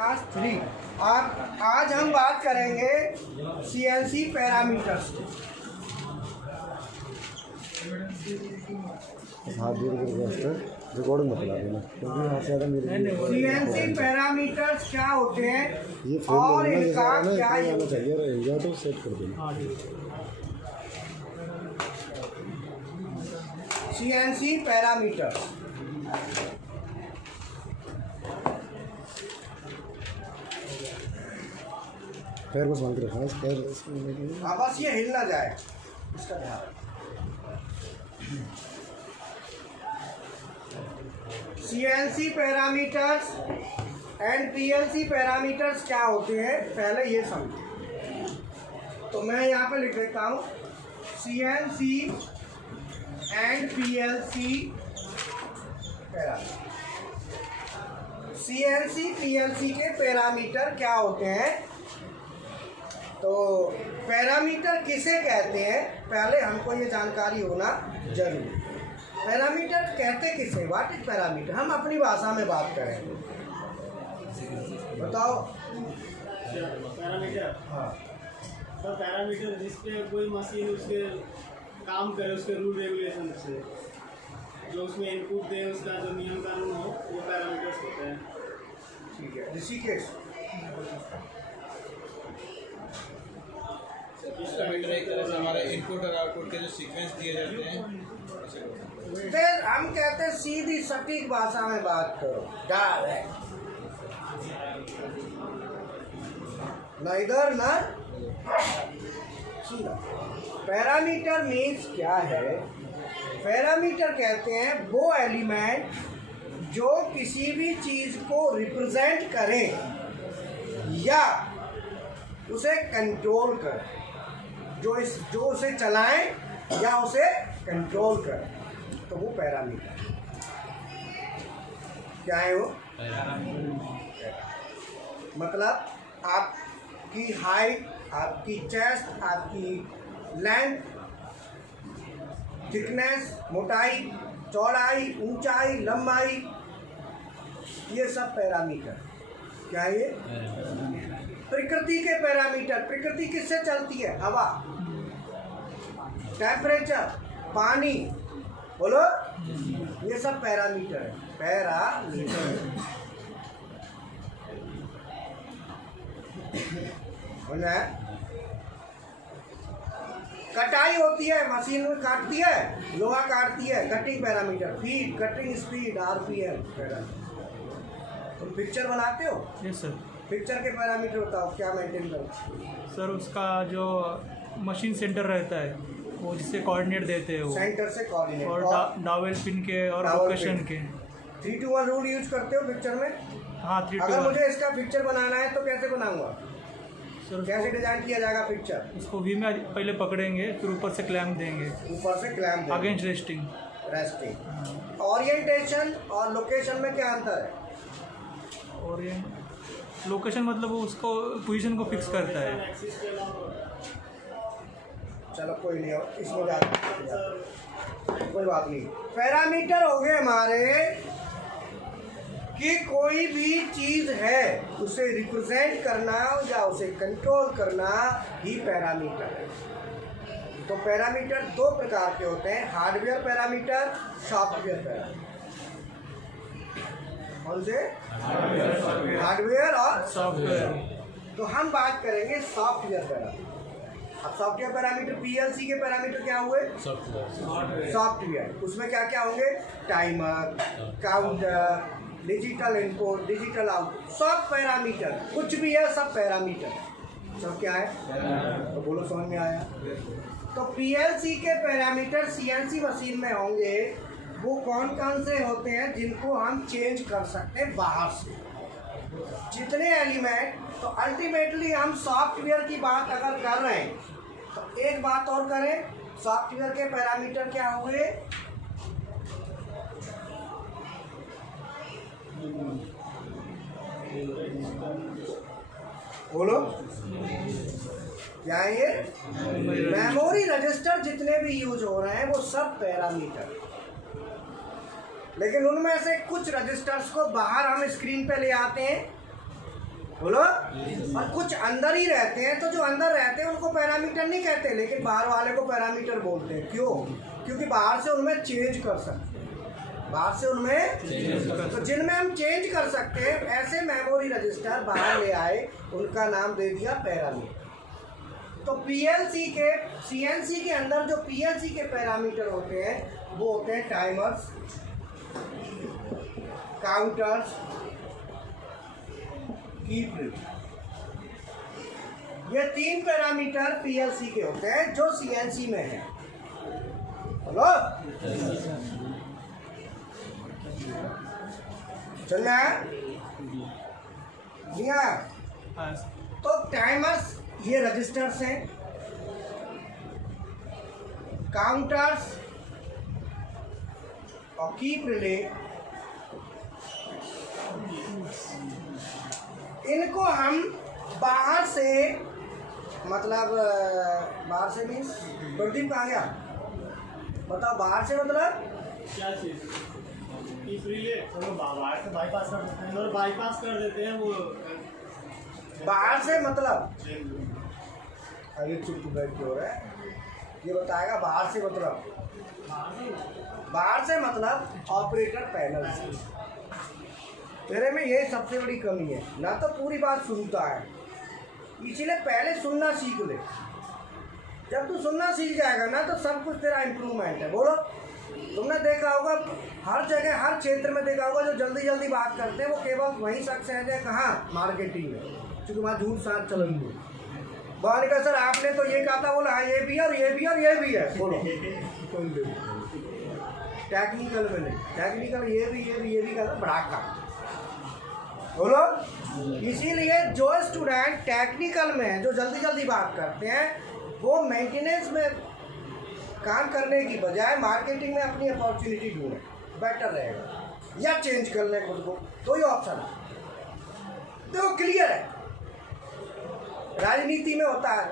Class 3 और आज हम बात करेंगे CNC पैरामीटर्स की। रिकॉर्डिंग मत ला देना क्योंकि यहाँ से ज़्यादा मेरे CNC पैरामीटर्स क्या होते हैं ये और इनका क्या आना चाहिए रहेगा तो सेट कर देना। CNC पैरामीटर्स पैर को बांध के रखना है, पैर हाँ बस ये हिल ना जाए इसका ध्यान। CNC parameters and PLC parameters क्या होते हैं पहले ये समझो। तो मैं यहाँ पे लिख देता हूँ CNC and PLC parameter. CNC PLC के पैरामीटर क्या होते हैं, तो पैरामीटर किसे कहते हैं पहले हमको ये जानकारी होना जरूरी। पैरामीटर कहते किसे, व्हाट इज पैरामीटर, हम अपनी भाषा में बात करें। बताओ पैरामीटर। हाँ सर पैरामीटर जिसपे कोई मशीन उसके काम करे, उसके रूल रेगुलेशन से जो उसमें इनपुट दे, उसका जो नियम कानून हो वो पैरामीटर्स होते हैं। ठीक है ऋषिकेश। पैरामीटर एक तरह से हमारा इनपुट और आउटपुट के जो सीक्वेंस दिए जाते हैं। फिर हम कहते हैं सीधी सटीक भाषा में बात करो, डायरेक्ट, नाइदर ना सीधा। पैरामीटर मीन्स क्या है, पैरामीटर कहते हैं वो एलिमेंट जो किसी भी चीज को रिप्रेजेंट करें या उसे कंट्रोल करें, जो उसे चलाएं या उसे कंट्रोल करें, तो वो पैरामीटर क्या है। वो मतलब आपकी हाइट, आपकी चेस्ट, आपकी लेंथ, थिकनेस, मोटाई, चौड़ाई, ऊंचाई, लंबाई, ये सब पैरामीटर क्या है। ये प्रकृति के पैरामीटर, प्रकृति किससे चलती है, हवा, टेम्परेचर, पानी, बोलो, ये सब पैरामीटर है। पैरामीटर बोलना है। कटाई होती है, मशीन में काटती है, लोहा काटती है, cutting parameter, feed, cutting speed, RPM parameter. तुम पिक्चर बनाते हो? Yes sir. पिक्चर के पैरामीटर बताओ क्या मेंटेन करो। सर उसका जो मशीन सेंटर रहता है वो जिससे कोऑर्डिनेट देते हैं वो, सेंटर से कोऑर्डिनेट और डावेल पिन के और डावेल लोकेशन पिन। के। 3-2-1 रूल यूज करते हो पिक्चर में? हाँ 3 अगर 2 मुझे इसका पिक्चर बनाना है तो कैसे बनाऊंगा, सर कैसे डिजाइन किया जाएगा पिक्चर? उसको वी में पहले पकड़ेंगे, फिर ऊपर से क्लैम्प देंगे, ऊपर से clamp against resting. Resting. Orientation और लोकेशन में क्या अंतर है? और ये लोकेशन मतलब वो उसको पोजीशन को फिक्स करता है। चलो कोई नहीं, इसमें कोई बात नहीं। पैरामीटर हो गए हमारे कि कोई भी चीज है उसे रिप्रेजेंट करना या उसे कंट्रोल करना ही पैरामीटर है। तो पैरामीटर दो प्रकार के होते हैं, हार्डवेयर पैरामीटर, सॉफ्टवेयर पैरामीटर। कौन से? हार्डवेयर और सॉफ्टवेयर। तो हम बात करेंगे सॉफ्टवेयर पैरामीटर। अब सॉफ्टवेयर पैरामीटर, PLC के पैरामीटर क्या हुए? सॉफ्टवेयर। उसमें क्या क्या होंगे? Timer, counter, digital input, digital output, सब पैरामीटर, कुछ भी है सब पैरामीटर। सब क्या है? तो बोलो समझ में आया? तो PLC के पैरामीटर CNC मशीन में होंगे, वो कौन कौन से होते हैं जिनको हम चेंज कर सकते हैं बाहर से, जितने एलिमेंट। तो अल्टीमेटली हम सॉफ्टवेयर की बात अगर कर रहे हैं तो एक बात और करें, सॉफ्टवेयर के पैरामीटर क्या हुए? बोलो क्या है ये? मेमोरी रजिस्टर जितने भी यूज हो रहे हैं वो सब पैरामीटर। लेकिन उनमें से कुछ रजिस्टर्स को बाहर हम स्क्रीन पे ले आते हैं बोलो। और कुछ अंदर ही रहते हैं, तो जो अंदर रहते हैं उनको पैरामीटर नहीं कहते, लेकिन बाहर वाले को पैरामीटर बोलते हैं। क्यों? क्योंकि बाहर से उनमें चेंज कर सकते हैं, बाहर से उनमें, तो जिनमें हम चेंज कर सकते हैं ऐसे मेमोरी रजिस्टर बाहर ले आए, उनका नाम दे दिया पैरामीटर। तो पीएलसी के, सीएनसी के अंदर जो पीएलसी के पैरामीटर होते हैं वो होते हैं टाइमर्स, काउंटर्स, की प्रिंट। ये 3 पैरामीटर पीएलसी के होते हैं जो सीएनसी में है। हेलो, चल रहा है? जी हाँ। तो टाइमर्स ये रजिस्टर्स हैं, काउंटर्स और कीप रिले, इनको हम बाहर से, मतलब बाहर से मीन्स प्रदीप कहाँ गया? बताओ, बाहर से मतलब क्या चीज़? चलो बाहर से बाईपास कर देते हैं, और बाईपास कर देते हैं वो। बाहर से मतलब अरे चुप बैठ क्यों रहा है? ये बताएगा बाहर से मतलब, बाहर से मतलब ऑपरेटर पैनल से। तेरे में ये सबसे बड़ी कमी है, ना तो पूरी बात सुनता है, इसीलिए पहले सुनना सीख ले। जब तू सुनना सीख जाएगा ना तो सब कुछ तेरा इम्प्रूवमेंट है। बोलो, तुमने देखा होगा हर जगह, हर क्षेत्र में देखा होगा, जो जल्दी जल्दी बात करते हैं वो केवल वही शख्स है कहाँ, मार्केटिंग में, क्योंकि वहाँ झूठ साथ चलेंगे। वहाँ ने कहा सर आपने तो ये कहा था, बोला हाँ ये भी है और ये भी है और ये भी है। बोलो, टेक्निकल में नहीं, टेक्निकल ये भी कहा बड़ा का। बोलो, इसीलिए जो स्टूडेंट टेक्निकल में है, जो जल्दी जल्दी बात करते हैं, वो मेंटेनेंस में काम करने की बजाय मार्केटिंग में अपनी अपॉर्चुनिटी ढूंढे, बेटर रहेगा, या चेंज कर ले खुद को, तो ही ऑप्शन है। तो क्लियर है, राजनीति में होता है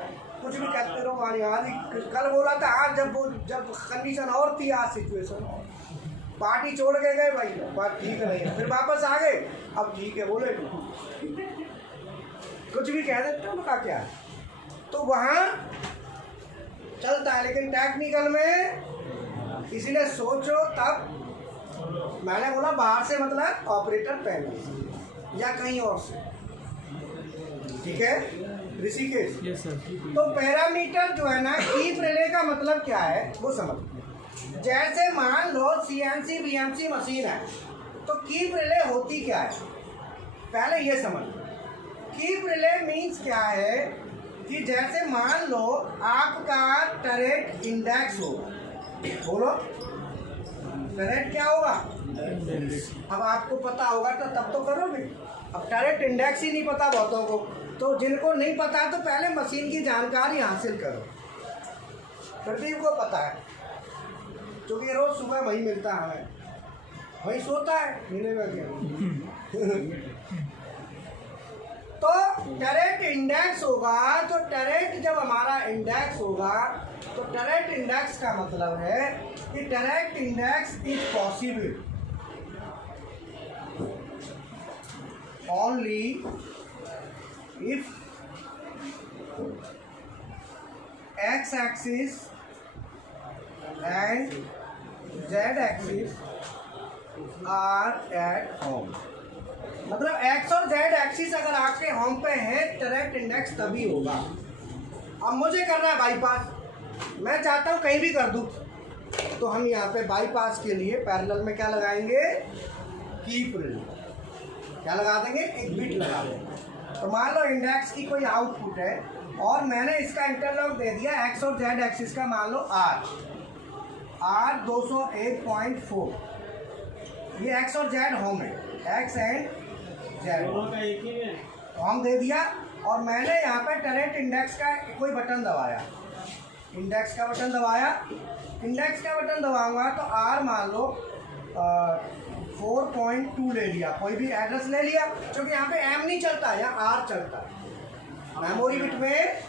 कुछ भी कहते रहो। आज कल बोला था, आज जब कंडीशन और थी, आज सिचुएशन और, पार्टी छोड़ के गए भाई, बात ठीक है नहीं, फिर वापस आ गए, अब ठीक है बोले, कुछ भी कह देते हो का क्या, तो वहाँ चलता है। लेकिन टेक्निकल में इसीलिए सोचो, तब मैंने बोला बाहर से मतलब ऑपरेटर पैनल या कहीं और से, ठीक है ऋषिकेश? Yes sir. तो पैरामीटर जो है ना, कीप रिले का मतलब क्या है वो समझ। जैसे मान लो सीएनसी बीएमसी मशीन है, तो कीप रिले होती क्या है पहले ये समझ। कीप रिले मीन्स क्या है कि जैसे मान लो आपका टरेट इंडेक्स होगा, बोलो टरेट क्या होगा? अब आपको पता होगा तो तब तो करोगे। अब टरेट इंडेक्स ही नहीं पता बहुतों को, तो जिनको नहीं पता तो पहले मशीन की जानकारी हासिल करो। प्रदीप को पता है क्योंकि रोज सुबह वही मिलता है हमें, वही सोता है, मिलेगा क्या? तो टरेट इंडेक्स होगा, तो टरेट जब हमारा इंडेक्स होगा, तो टरेट इंडेक्स का मतलब है कि टरेट index is possible only if X axis and Z axis are at home. मतलब एक्स और जेड एक्सिस अगर आपके होम पे है, टरेट इंडेक्स तभी होगा। अब मुझे करना है बाईपास, मैं चाहता हूँ कहीं भी कर दूँ, तो हम यहाँ पे बाईपास के लिए पैरेलल में क्या लगाएंगे? Keep relay. क्या लगा देंगे? एक बिट लगा देंगे। तो मान लो इंडेक्स की कोई आउटपुट है और मैंने इसका इंटरलॉक दे दिया एक्स और जेड एक्सिस का, मान लो आर 201.4, ये एक्स और जेड होम है, एक्स एंड जेड का एक ही है, होम दे दिया। और मैंने यहाँ पे टरेट इंडेक्स का कोई बटन दबाया, इंडेक्स का बटन दबाया, इंडेक्स का बटन दबाऊंगा तो आर मान लो 4.2 ले लिया, कोई भी एड्रेस ले लिया, क्योंकि यहाँ पे एम नहीं चलता, यहाँ आर चलता है मेमोरी बिट में।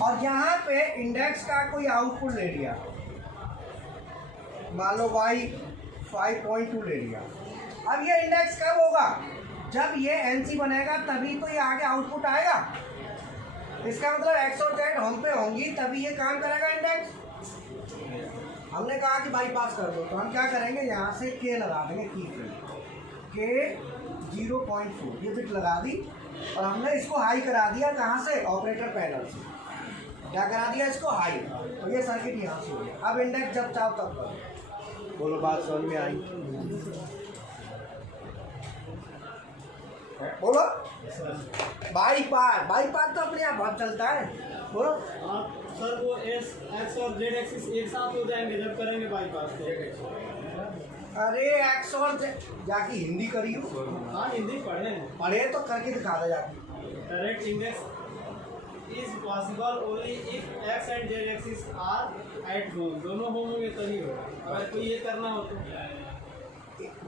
और यहाँ पे इंडेक्स का कोई आउटपुट ले लिया, मान लो वाई 5.2 ले लिया। अब ये इंडेक्स कब होगा? जब ये NC बनेगा तभी तो ये आगे आउटपुट आएगा। इसका मतलब X और Z होम पे होंगी तभी ये काम करेगा इंडेक्स। हमने कहा कि बाईपास कर दो, तो हम क्या करेंगे, यहाँ से K लगा देंगे, K 0.4 ये बिट लगा दी और हमने इसको हाई करा दिया। कहाँ से? ऑपरेटर पैनल से। क्या करा दिया इसको? हाई। तो ये सर्किट यहाँ से हो गया। अब इंडेक्स जब चाहो तब करो। बोलो, बात समझ में आई? बोलो। बाईपास तो अपने आप बहुत चलता है। बोलो। आप सर वो X और Z एक्सिस एक साथ हो जाएंगे जब करेंगे बाईपास तो। अरे X और Z जाके हिंदी करी हो? हाँ हिंदी पढ़े हैं। पढ़े तो करके दिखा दे जाके। Correct index is possible only if X and Z axis are at home। दोनों होम होंगे तभी होगा। अगर कोई ये करना हो तो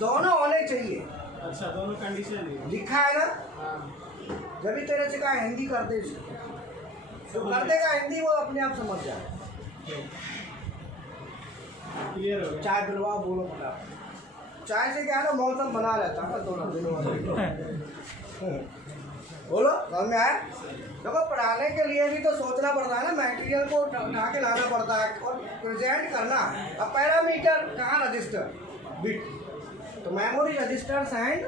दोनों होने चाहिए। अच्छा, दोनों कंडीशन है। लिखा है ना? हाँ जब भी तेरे से कहा हिंदी कर दे, तो कर देगा हिंदी, वो अपने आप समझ जाए। क्लियर हो गया। चाय पिलवाओ, बोलो फटाफट। चाय से क्या है ना, मौसम बना रहता है दोनों दिनों में। बोलो, समझ में आया? देखो, पढ़ाने के लिए भी तो सोचना पड़ता है ना, मटेरियल को उठा के लाना पड़ता है और प्रेजेंट करना। अब पैरामीटर कहाँ? Register, bit. तो मेमोरी रजिस्टर्स एंड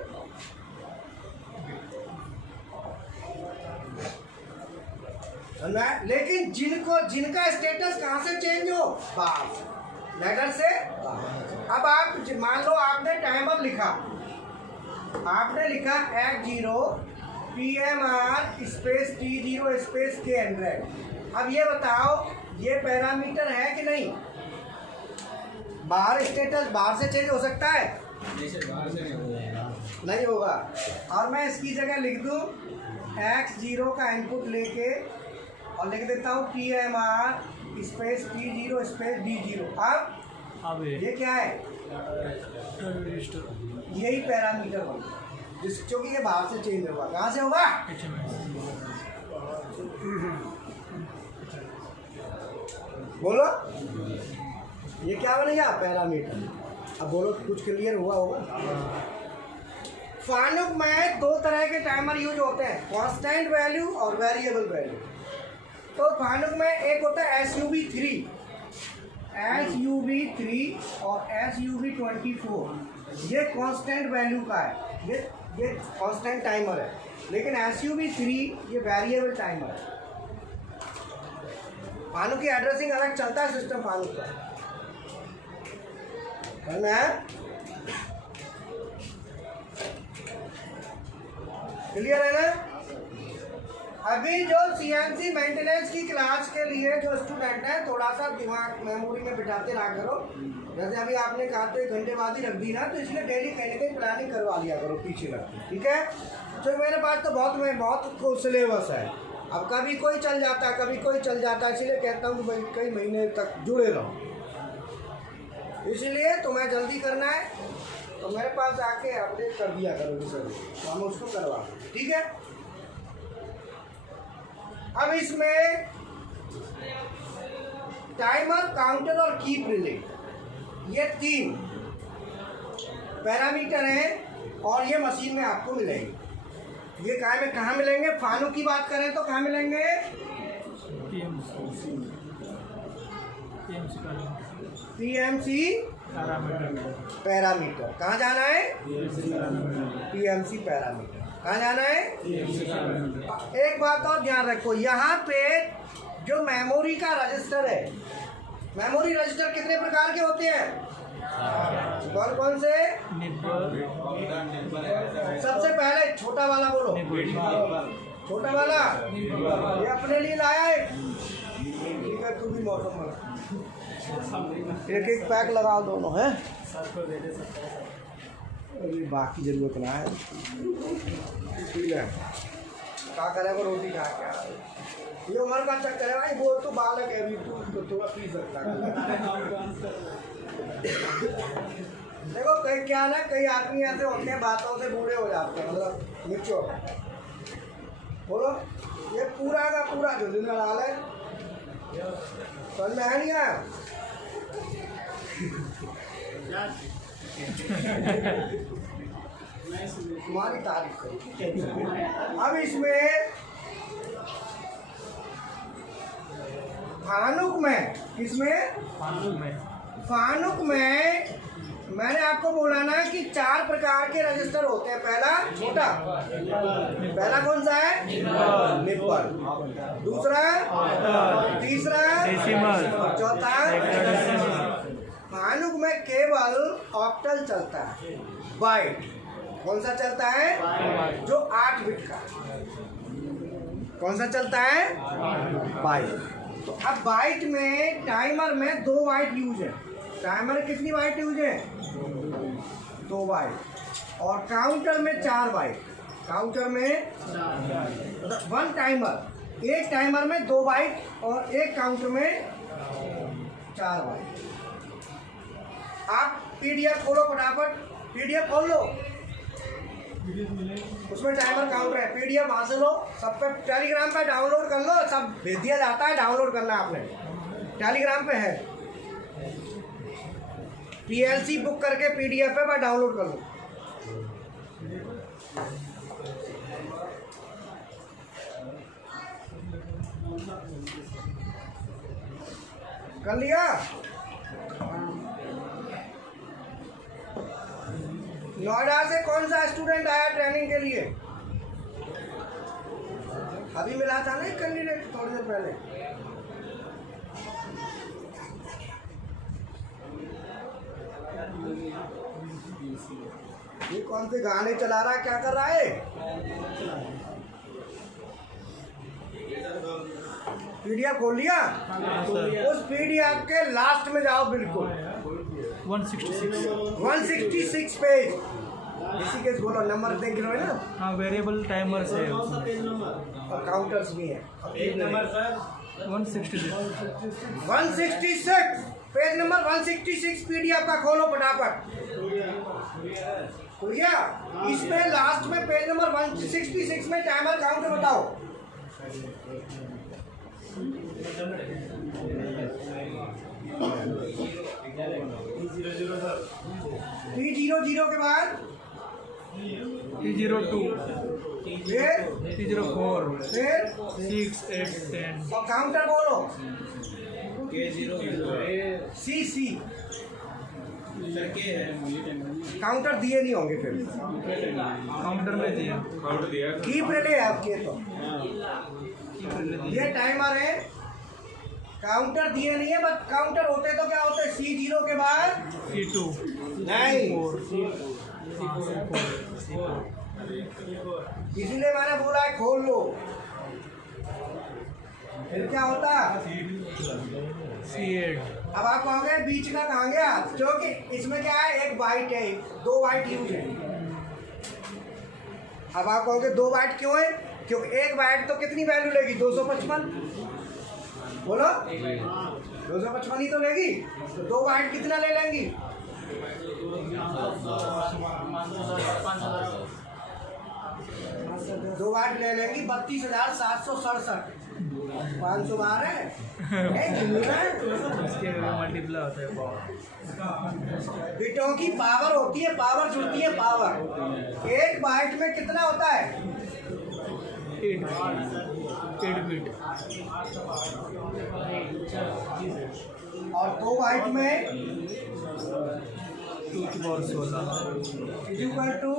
लेकिन जिनका स्टेटस कहाँ से चेंज हो? बाहर, लैडर से बाहर। अब आप मान लो आपने टाइमर लिखा, आपने लिखा X0 PMR space T0 space K100। अब ये बताओ, ये पैरामीटर है कि नहीं? बाहर स्टेटस बाहर से चेंज हो सकता है? नहीं होगा। और मैं इसकी जगह लिख दूं X0 का इनपुट लेके और लिख देता हूँ PMR space T0 space D0। अब ये क्या है? यही पैरामीटर होगा क्योंकि ये बाहर से चेंज होगा। कहाँ से होगा? बोलो, ये क्या बनेगा? पैरामीटर। अब बोलो, कुछ क्लियर हुआ होगा? फानुक में दो तरह के टाइमर यूज होते हैं, कांस्टेंट वैल्यू और वेरिएबल वैल्यू। तो फानुक में एक होता है SUV3 और SUV24। ये कांस्टेंट वैल्यू का है, ये कांस्टेंट टाइमर है। लेकिन SUV3 ये वेरिएबल टाइमर है। फानुक की एड्रेसिंग अलग चलता है सिस्टम फानुक का, है ना? क्लियर है ना? अभी जो CNC मेंटेनेंस की क्लास के लिए जो स्टूडेंट है, थोड़ा सा दिमाग मेमोरी में बिठाते रहा करो। जैसे अभी आपने कहा तो 1 घंटे बाद ही रख दी ना, तो इसलिए डेली कहीं ना कहीं प्लानिंग करवा लिया करो पीछे लग के, ठीक है? तो मेरे पास तो बहुत सिलेबस है। अब कभी कोई चल जाता है, कभी कोई चल जाता है, इसलिए कहता हूँ भाई कई महीने तक जुड़े रहो। इसलिए तुम्हें जल्दी करना है तो मेरे पास आके अपडेट कर दिया करो सर, तो हम उसको करवा, ठीक है? अब इसमें टाइमर, काउंटर और कीप रिले, ये 3 पैरामीटर हैं और ये मशीन में आपको मिलेंगे। ये कहाँ मिलेंगे? फानुक की बात करें तो कहाँ मिलेंगे? PMC parameter. कहाँ जाना है? PMC parameter. कहाँ जाना है? एक बात और ध्यान रखो, यहाँ पे जो मेमोरी का रजिस्टर है, मेमोरी रजिस्टर कितने प्रकार के होते हैं? कौन कौन से? सबसे पहले छोटा वाला बोलो। छोटा वाला ये अपने लिए लाया है, ठीक है? तू भी मौसम वाला एक पैक लगाओ दोनों, है? अभी बाकी जरूरत ना है, ठीक है? क्या करेगा? रोटी खा के ये उम्र का चक्कर है भाई, वो तो बालक है अभी, तू थोड़ा पी सकता है। देखो कई क्या ना, कई आदमी ऐसे होते हैं बातों से बूढ़े हो जाते हैं, मतलब मिचो। बोलो, ये पूरा का पूरा जो दिन डाल है, समझ में है नहीं आया? तुम्हारी तारीफ करो। अब इसमें फानुक में, किसमें? फानुक में मैंने आपको बोला ना कि 4 प्रकार के रजिस्टर होते हैं। पहला छोटा, पहला कौन सा है? निप्पल। दूसरा, तीसरा, चौथा। फानुक में केवल ऑक्टल चलता है, बाइट। कौन सा चलता है? जो 8 बिट का। कौन सा चलता है? बाइट। तो अब बाइट में, टाइमर में 2 बाइट यूज है। टाइमर कितनी बाइट यूज है? 2 बाइट। और काउंटर में 4 बाइट। काउंटर में 1 टाइमर, एक टाइमर में 2 बाइट और एक काउंटर में 4 बाइट। आप पीडीएफ खोलो फटाफट, पीडीएफ खोल लो, उसमें टाइमर काउंटर है। पीडीएफ वहां से लो, सब पे टेलीग्राम पे डाउनलोड कर लो, सब भेज दिया जाता है। डाउनलोड करना है आपने, टेलीग्राम पे है। पीएलसी बुक करके पीडीएफ पे मैं डाउनलोड कर लो। कर लिया? नोएडा से कौन सा स्टूडेंट आया ट्रेनिंग के लिए? अभी मिला था ना एक कैंडिडेट थोड़ी देर पहले। ये कौन से गाने चला रहा है, क्या कर रहा है? पीडीएफ खोल लिया? उस पीडीएफ के लास्ट में जाओ, बिल्कुल 166 पेज। इसी के बोलो, नंबर देख रहे हो ना? हाँ, वेरिएबल टाइमर से और काउंटर्स भी है। Number sir 166 page number 166 PDF का खोलो फटाफट। खुल गया? इसमें लास्ट में पेज नंबर 166 में टाइमर काउंटर बताओ। T00 के बाद T02 फिर T04 फिर 6 8 10 और काउंटर बोलो। सी सर के है काउंटर दिए नहीं होंगे फिर। काउंटर में दिया की प्रिले है आपके तो ये टाइमर है, काउंटर दिए नहीं है। बस काउंटर होते तो क्या होते? C0 के बाद C2 नहीं, 4 इसीलिए मैंने बोला है खोल लो। फिर क्या होता? C8 अब आप कहोगे बीच का कहाँ गया? क्योंकि इसमें क्या है, एक बाइट है, 2 बाइट यूज है। अब आप कहोगे 2 बाइट क्यों है? क्योंकि एक बाइट तो कितनी वैल्यू लेगी? 255। बोलो 255 ही तो लेगी। तो 2 बाइट कितना ले लेंगी? 2 बाइट ले लेंगी 32,767। 500 बार है इसके मल्टीप्लाई होता है पावर। बिटों की पावर होती है, पावर जुड़ती है पावर। एक बाइट में कितना होता है? 8 बिट और 2 बाइट में 2 की पावर 16 इक्वल टू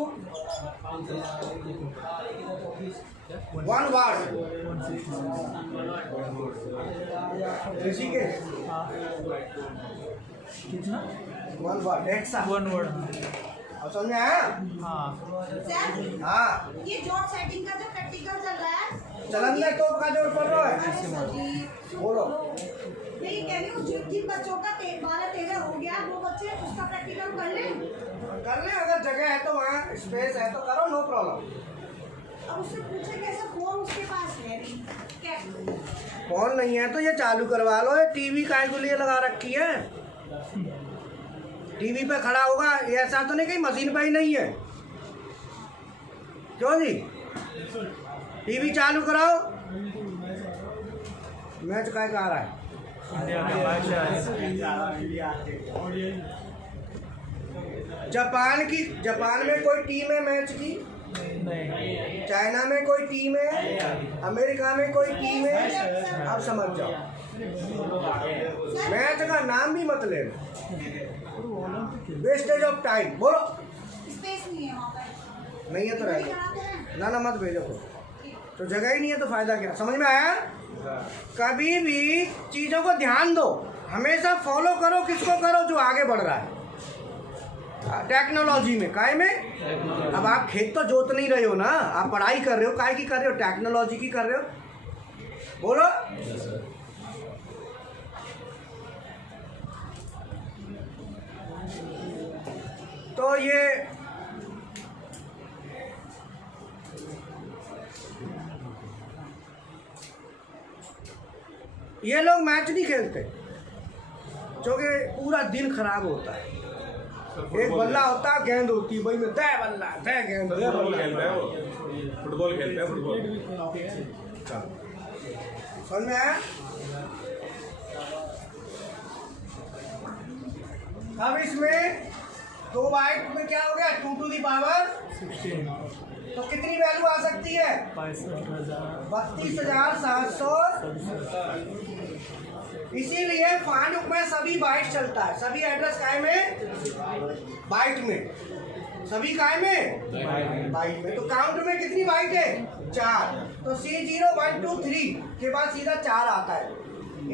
1 वाट। ऋषिकेश कितना? 1 वाट एक साथ। 1 वर्ड। और समझ में आया? हाँ, सर हाँ, ये जॉब सेटिंग का जो प्रैक्टिकल चल रहा है, चलंदर टोप का जोड़ पड़ रहा है। अरे सर जी बोलो। मैं ये कह रही हूँ जिन बच्चों का 12-13 हो गया, वो बच्चे उसका प्रैक्टिकल कर लें। कर ले, अगर जगह है तो वहाँ स्पेस है तो करो, नो प्रॉब्लम। अब उससे पूछे कैसे, फोन उसके पास है नहीं क्या? फोन नहीं है तो ये चालू करवा लो। ये टीवी काहे के लिए लगा रखी है? टीवी पे खड़ा होगा, ये ऐसा तो नहीं कहीं मशीन पे ही नहीं है। क्यों जी? टीवी चालू कराओ। मैच काय का आ रहा है? इंडिया का मैच है। जापान में कोई टीम है मैच की? नहीं। चाइना में कोई टीम है? अमेरिका में कोई टीम है? आप समझ जाओ, मैच का नाम भी मत ले, वेस्टेज ऑफ टाइम। बोलो स्पेस नहीं है वहाँ पर। नहीं है तो रह कराते हैं। ना मत भेजो तो जगह ही नहीं है तो फायदा क्या? समझ में आया? कभी भी चीजों को ध्यान दो, हमेशा फॉलो करो किसको करो? जो आगे बढ़ रहा है टेक्नोलॉजी में। काय में? अब आप खेत तो जोत नहीं रहे हो ना, आप पढ़ाई कर रहे हो, काय की कर रहे हो? टेक्नोलॉजी की कर रहे हो। बोलो तो ये लोग मैच नहीं खेलते क्योंकि पूरा दिन खराब होता है। एक बल्ला होता है, गेंद होती है, भाई में दे बल्ला दे गेंद, फुटबॉल खेलते हैं फुटबॉल। समझ में आया? अब इसमें 2 बाइट में क्या हो गया? 2 टू दी पावर 16। तो कितनी वैल्यू आ सकती है? 32,700। इसीलिए फाइंड में सभी बाइट चलता है, सभी एड्रेस काय में? बाइट में। सभी काय में? बाइट में। तो काउंट में कितनी बाइट है? 4। तो C0 1 2 3 के बाद सीधा 4 आता है।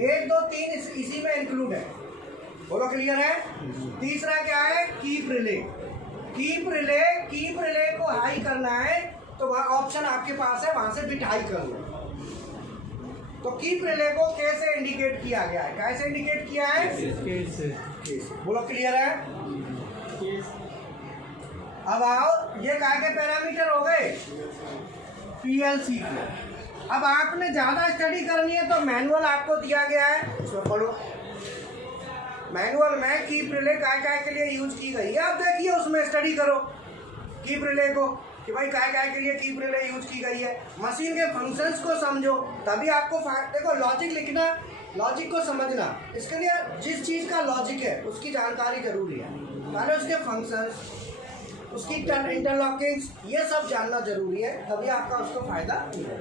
1 2 3 इसी में इंक्लूड है। बोलो क्लियर है? तीसरा क्या है? Keep relay. कीप रिले को हाई करना है तो वह ऑप्शन आपके पास है, वहां से बिट हाई कर लो। तो कीप रिले को कैसे इंडिकेट किया गया है? कैसे इंडिकेट किया है? केस। बोलो क्लियर है? अब आओ, ये काय के पैरामीटर हो गए? PLC के। अब आपने ज्यादा स्टडी करनी है तो मैनुअल आपको दिया गया है, उसमें पढ़ो। मैनुअल में कीप रिले काय के लिए यूज की गई है, आप देखिए उसमें स्टडी करो कीप रिले को कि भाई काय के लिए कीप रिले यूज की गई है। मशीन के फंक्शंस को समझो, तभी आपको देखो लॉजिक लिखना, लॉजिक को समझना, इसके लिए जिस चीज़ का लॉजिक है उसकी जानकारी जरूरी है। पहले उसके फंक्शंस, उसकी इंटरलॉकिंग्स, ये सब जानना जरूरी है, तभी आपका उसको फायदा मिलेगा।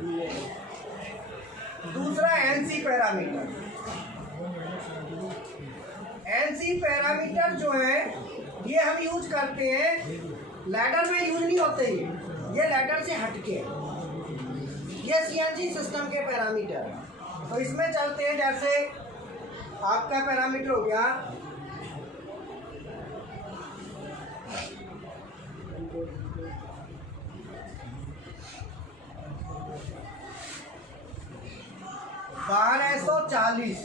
दूसरा NC पैरामीटर। NC पैरामीटर जो है ये हम यूज करते हैं, लैडर में यूज नहीं होते, ये लैडर से हटके, ये CNC सिस्टम के पैरामीटर। तो इसमें चलते हैं, जैसे आपका पैरामीटर हो गया $1240,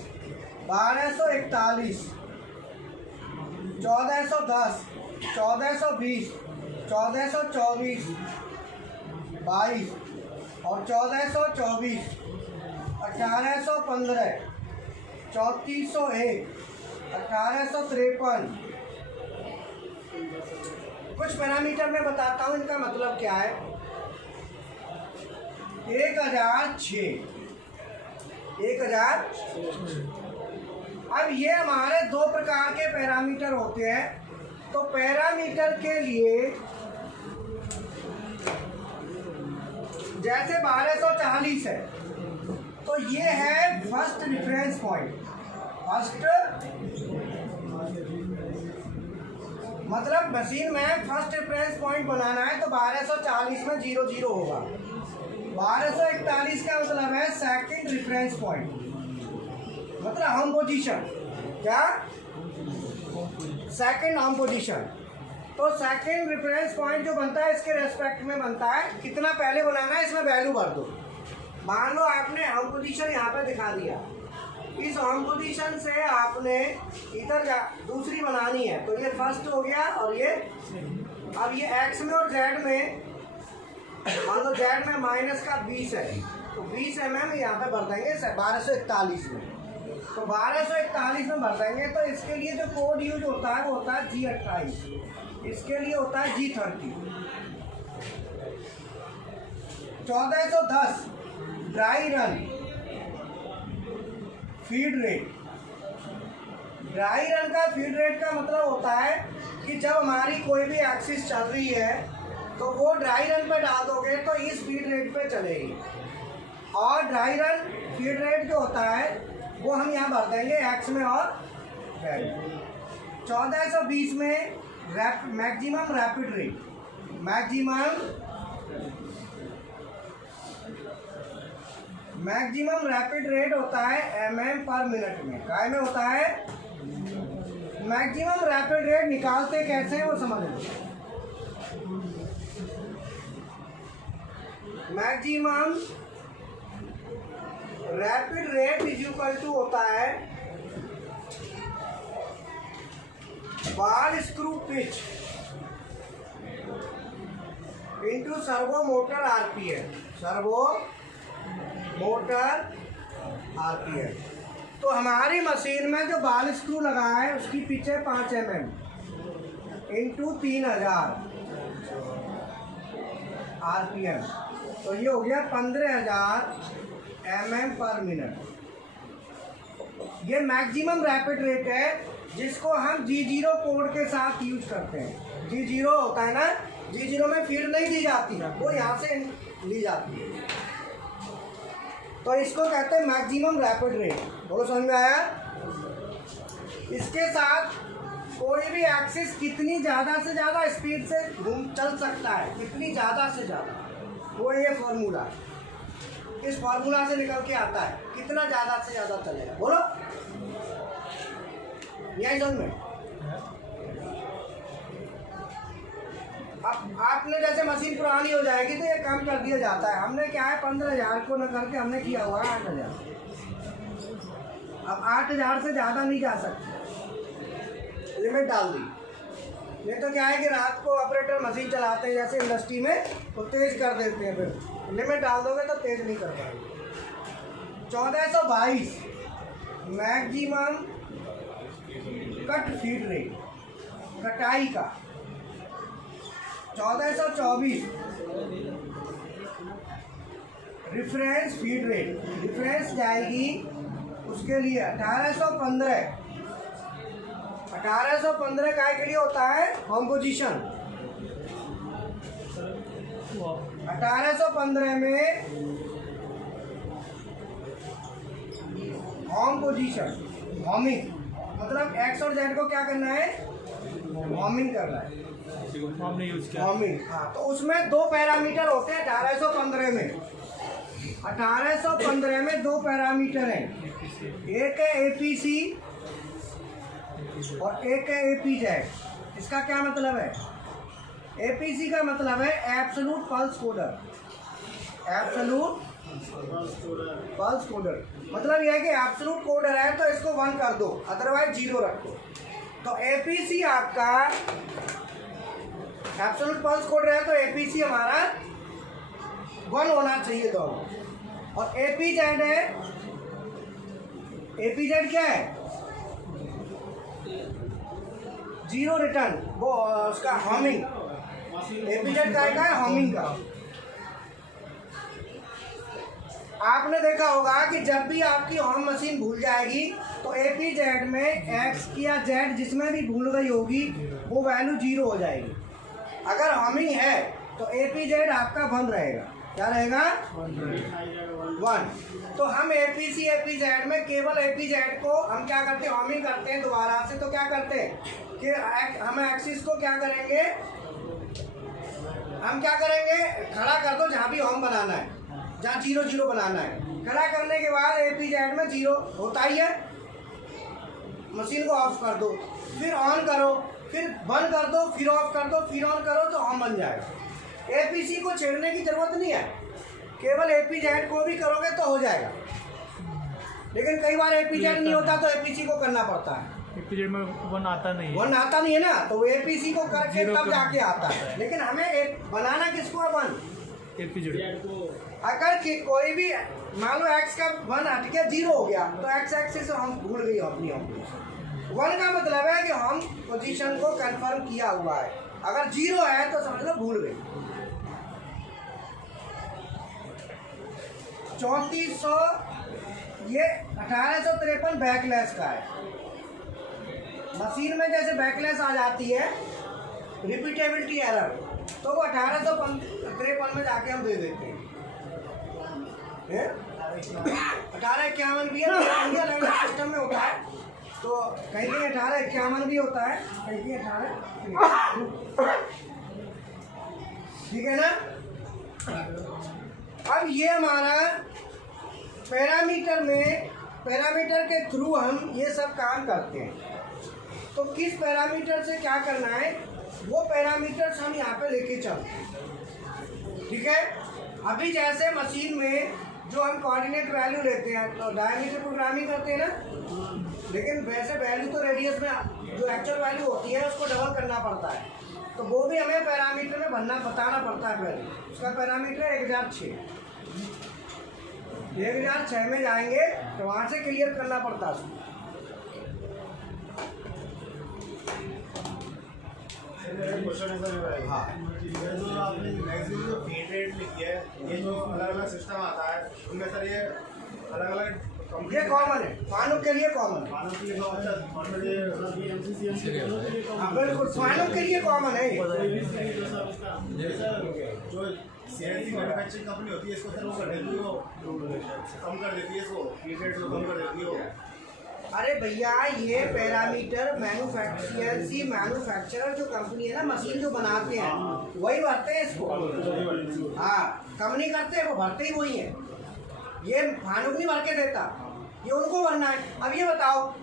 $1241, 1410, 1420, 1424, 22 और 1424, 1815, 3401, 1853। कुछ पैरामीटर मैं बताता हूँ, इनका मतलब क्या है। 1006, 1000। अब ये हमारे 2 प्रकार के पैरामीटर होते हैं। तो पैरामीटर के लिए जैसे 1240 है तो ये है फर्स्ट रेफरेंस पॉइंट। फर्स्ट मतलब मशीन में फर्स्ट रेफरेंस पॉइंट बनाना है तो 1240 में 00 होगा। 1241 का मतलब है सेकंड रेफरेंस पॉइंट, मतलब होम पोजीशन। क्या? Second home position. तो सेकंड रेफरेंस पॉइंट जो बनता है इसके रेस्पेक्ट में बनता है, कितना पहले बनाना है इसमें वैल्यू भर दो। मान लो आपने होम पोजीशन यहाँ पे दिखा दिया, इस होम पोजीशन से आपने इधर दूसरी बनानी है तो ये फर्स्ट हो गया, और ये अब ये एक्स में और जेड में, मान लो जेड में माइनस का 20 है तो 20 mm यहाँ पे भर देंगे 1241 में। तो 1241 में भर देंगे तो इसके लिए जो कोड यूज होता है वो होता है G28, इसके लिए होता है G30। 1410 dry run feed rate, dry run का फीड रेट का मतलब होता है कि जब हमारी कोई भी एक्सिस चल रही है तो वो ड्राई रन पे डाल दोगे तो इस फीड रेट पे चलेगी, और ड्राई रन फीड रेट जो होता है वो हम यहाँ भर देंगे एक्स में और 1420 में maximum rapid rate, maximum rapid rate होता है mm पर मिनट में। काय में होता है? मैक्सिमम रैपिड रेट निकालते कैसे हैं वो समझ लो। Maximum rapid rate is equal to होता है ball screw pitch into servo motor RPM, servo motor RPM. तो हमारी मशीन में जो बॉल स्क्रू लगा है उसकी पिच है 5 mm इंटू 3000 आरपीएम, तो ये हो गया 15000 mm पर मिनट। ये मैक्सिमम रैपिड रेट है जिसको हम G0 कोड के साथ यूज करते हैं। G0 होता है ना, G0 में फीड नहीं दी जाती ना, वो यहाँ से ली जाती है, तो इसको कहते हैं मैक्सिमम रैपिड रेट। बोलो समझ में आया? इसके साथ कोई भी एक्सिस कितनी ज़्यादा से ज़्यादा स्पीड से चल सकता है, कितनी ज़्यादा से ज़्यादा, वो ये फॉर्मूला, इस फॉर्मूला से निकल के आता है कितना ज़्यादा से ज़्यादा चलेगा। बोलो यही समझ में। अब आपने जैसे मशीन पुरानी हो जाएगी तो ये कम कर दिया जाता है। हमने क्या है 15000 को न करके हमने किया हुआ है 8000। अब 8000 से ज़्यादा नहीं जा सकते, लिमिट डाल दी। नहीं तो क्या है कि रात को ऑपरेटर मशीन चलाते हैं जैसे इंडस्ट्री में, तो तेज़ कर देते हैं, फिर लिमिट डाल दोगे तो तेज़ नहीं कर पाएंगे। 1422 मैक्सिमम कट फीड रेट, कटाई का। 1424 रिफरेंस फीड रेट, रिफरेंस जाएगी उसके लिए 1815 काय के लिए होता है कॉम्पोजिशन। 1815 में होम पोजीशन, होमिंग मतलब एक्स और जेड को क्या करना है? होमिंग करना है, हमने यूज किया होमिंग। हाँ, तो उसमें 2 पैरामीटर होते हैं 1815 में। 1815 में 2 पैरामीटर हैं, एक है एपीसी और एक है एपीजेड। इसका क्या मतलब है? एपीसी का मतलब है absolute pulse coder, absolute pulse coder मतलब यह है कि एब्सोल्यूट कोडर है तो इसको 1 कर दो, अदरवाइज 0 रख दो। तो एपीसी आपका एब्सोल्यूट पल्स कोडर है तो एपीसी हमारा 1 होना चाहिए दोनों। और एपीजेड है, एपीजेड क्या है? 0 रिटर्न, वो उसका होमिंग। एपीजेड का है होमिंग का। आपने देखा होगा कि जब भी आपकी होम मशीन भूल जाएगी तो एपीजेड में एक्स या जेड जिसमें भी भूल गई होगी वो वैल्यू 0 हो जाएगी। अगर होमिंग है तो एपीजेड आपका 1 रहेगा। क्या रहेगा? 1। तो हम एपीसी एपीजेड में केवल एपीजेड को हम क्या करते हैं? होमिंग करते हैं दोबारा से। तो क्या करते हैं कि हम एक्सिस को क्या करेंगे, हम क्या करेंगे, खड़ा कर दो जहाँ भी होम बनाना है, जहाँ 0 0 बनाना है। खड़ा करने के बाद एपीजेड में 0 होता ही है, मशीन को ऑफ कर दो, फिर ऑन करो, फिर बंद कर दो, फिर ऑफ कर दो, फिर ऑन करो तो ऑन बन जाएगा। एपीसी को छेड़ने की जरूरत नहीं है, केवल एपीजेड को भी करोगे तो हो जाएगा। लेकिन कई बार एपीजेड नहीं होता तो एपीसी को करना पड़ता है। एपीजेड में 1 आता नहीं है, 1 आता नहीं है ना, तो एपीसी को करके तब जाके आता है। लेकिन हमें बनाना किसको है? 1 एपीजेड को अगर कोई भी मान लो एक्स का 1 हट गया 0 हो गया तो एक्स एक्सिस हम भूल गई अपनी होम पोजीशन। 1 का मतलब है कि हम पोजीशन को कंफर्म किया हुआ है, अगर 0 है तो समझ लो भूल गई। 3400 ये 1853 बैकलैश का है। मशीन में जैसे बैकलेस आ जाती है, रिपीटेबिलिटी एरर, तो वो 1853 में जाके हम दे देते हैं। 1851 भी है, अलग अलग सिस्टम में होता है, तो कहीं कहीं 1851 भी होता है, कहीं कहीं 18, ठीक है ना। अब ये हमारा पैरामीटर के थ्रू हम ये सब काम करते हैं। तो किस पैरामीटर से क्या करना है, वो पैरामीटर्स हम यहाँ पे लेके चलते हैं, ठीक है। अभी जैसे मशीन में जो हम कोऑर्डिनेट वैल्यू लेते हैं तो डायमीटर प्रोग्रामिंग करते हैं ना, लेकिन वैसे वैल्यू तो रेडियस में जो एक्चुअल वैल्यू होती है उसको डबल करना पड़ता है, तो वो भी हमें पैरामीटर में बताना पड़ता है। पहले उसका पैरामीटर है 1006। 1006 में जाएंगे तो वहाँ से क्लियर करना पड़ता है उसको। क्वेश्चन है सर, हाँ, ये जो आपने मैक्सिमम जो फीड रेट लिखी है, ये जो अलग अलग सिस्टम आता है उनमें सर ये अलग अलग ये कॉमन है, फानुक के लिए कॉमन है। मानव के लिए तो अच्छा नॉर्मल ये हाँ बिल्कुल, फानुक के लिए कॉमन है ये। जो सीएनसी मैन्युफैक्चरिंग कंपनी होती है इसको सर वो कर देती है, वो कम कर देती है, इसको फीड रेट को कम कर देती है वो। अरे भैया ये पैरामीटर मैन्युफैक्चरर जो कंपनी है ना, मशीन जो बनाते हैं वही भरते हैं इसको। हाँ, कम नहीं करते, वो भरते ही वही है। ये फानुक नहीं भर के देता, ये उनको भरना है। अब ये बताओ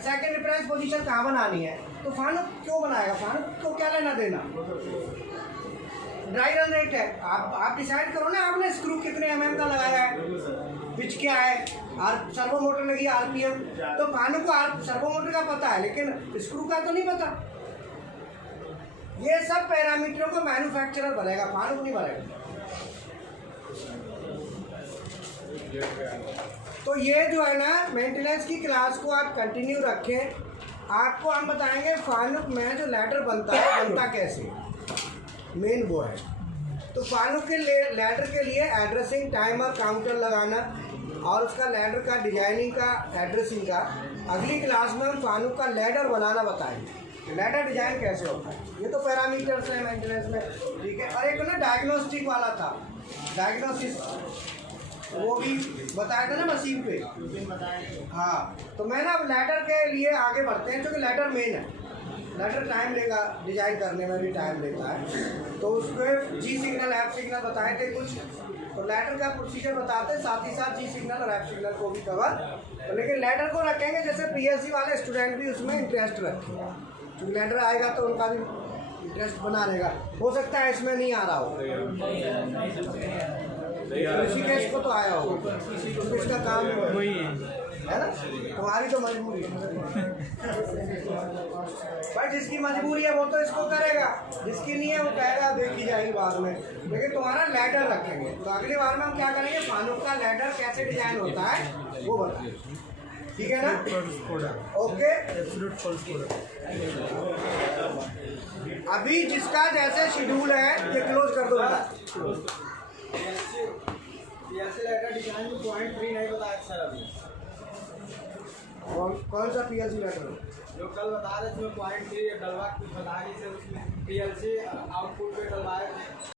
सेकंड रेफरेंस पोजीशन कहाँ बनानी है, तो फानुक क्यों बनाएगा, फानुक को क्या लेना देना। ड्राई रन रेट है, आप डिसाइड करो ना, आपने स्क्रू कितने mm का लगाया है, पिच क्या है, सर्वो मोटर लगी आरपीएम, तो फानुक को सर्वो मोटर का पता है लेकिन स्क्रू का तो नहीं पता। ये सब पैरामीटरों को मैन्युफैक्चरर भरेगा, फानुक नहीं भरेगा। तो ये जो है ना, मेंटेनेंस की क्लास को आप कंटिन्यू रखें। आपको हम बताएंगे फानुक में जो लैडर बनता है, बनता कैसे, मेन वो है। तो फानुक के लैडर के लिए एड्रेसिंग, टाइमर, काउंटर लगाना और उसका लैडर का डिजाइनिंग का, एड्रेसिंग का अगली क्लास में हम फानुक का लैडर बनाना बताएंगे। लैडर डिजाइन कैसे होता है, ये तो पैरामीटर्स है मेंटेनेंस में, ठीक है। और एक ना डायग्नोस्टिक वाला था, डायग्नोसिस, वो भी बताया था ना मशीन पे। हाँ, तो मैं ना अब लैडर के लिए आगे बढ़ते हैं, क्योंकि लैडर मेन है। लैडर टाइम लेगा, डिजाइन करने में भी टाइम लेता है, तो उसमें जी सिग्नल, एफ सिग्नल बताए थे कुछ, तो लैडर का प्रोसीजर बताते हैं, साथ ही साथ जी सिग्नल और एफ सिग्नल को भी कवर। तो लेकिन लैडर को रखेंगे जैसे पीएलसी वाले स्टूडेंट भी उसमें इंटरेस्ट रखेंगे, क्योंकि लैडर आएगा तो उनका भी इंटरेस्ट बना रहेगा। हो सकता है इसमें नहीं आ रहा हो, ऋषिकेश को तो आया हो, क्योंकि इसका काम वही है ना, तुम्हारी तो मजबूरी है भाई, जिसकी मजबूरी है वो तो इसको करेगा, जिसकी नहीं है वो कहेगा देखी जाएगी बाद में। लेकिन तुम्हारा लैडर रखेंगे, तो अगली बार में हम क्या करेंगे, फानुक का लैडर कैसे डिजाइन होता है वो बताएंगे, ठीक है ना। ओके, अभी जिसका जैसे शेड्यूल है ये क्लोज कर दो। डिजाइन में 0.3 नहीं बताया सर अभी, कौन सा पीएलसी लैडर जो कल बता रहे थे 0.3 डलवा कुछ बता रही सर, उसमें पीएलसी आउटपुट पे डलवाए